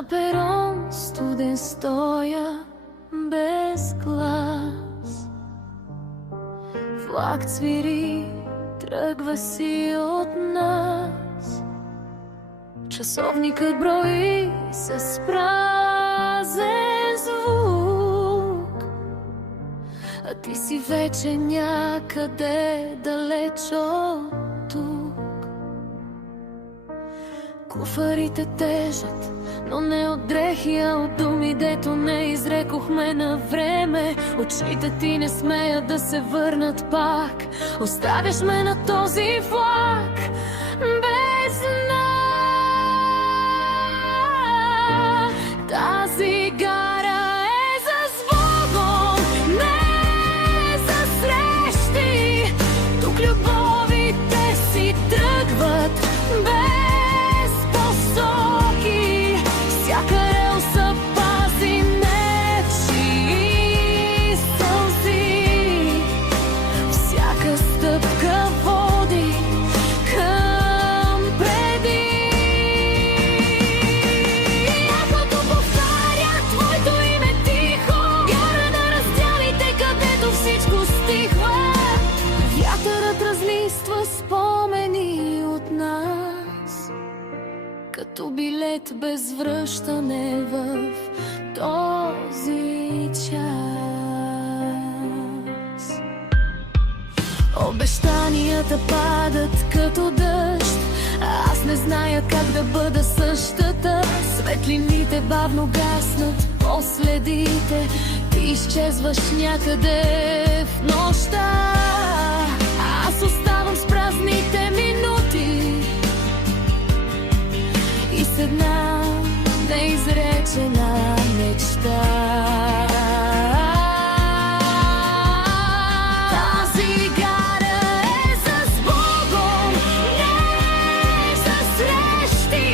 На перон студен стоя без глас. Влак цвири, тръгва си от нас. Часовникът брои с празен звук, а ти си вече някъде далеч от тук. Куфарите тежат, но не от дрехи, а от думи, дето не изрекохме на време. Очите ти не смеят да се върнат пак. Оставяш ме на този влак без знак. Тази гара е за сбогом, не за срещи. Тук любовите си тръгват без посоки. Всяка релса пази нечии сълзи. Всяка стъпка води към преди. Якото повтаря твоето име тихо, гара на раздялите, където всичко стихва. Вятърът разлиства спомени от нас, като билет без връщане в този час. Обещанията падат като дъжд, а аз не зная как да бъда същата. Светлините бавно гаснат по следите, ти изчезваш някъде в нощта. Аз оставам с празните минути и с една неизречена мечта. Тази гара е за сбогом, не за срещи.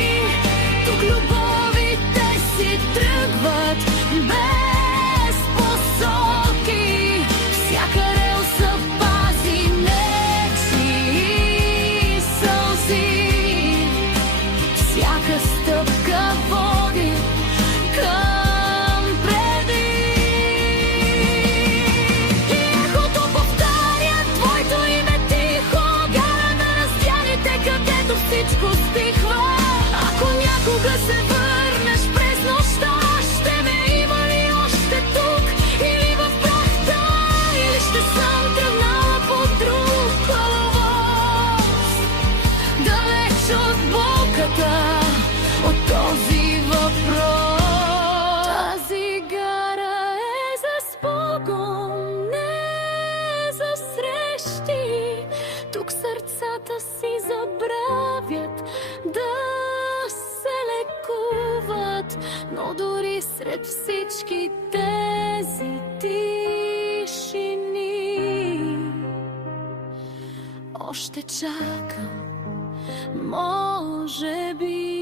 Тук любовите си тръгват без посоки. Всяка релса пази нечии сълзи. Всяка стъпка води към преди. И ехото повтаря твоето име тихо, гара на раздялите, където всичко стихва. Ако някога се върнеш през нощта, ще ме има ли още тук или в прахта, или ще съм тръгнала по друг коловоз, далеч от болката, от този въпрос. Тази гара е за спогон, не за срещи. Тук сърцата си забравят да се лекуват, но дори сред всички тези тишини още чакам, може би.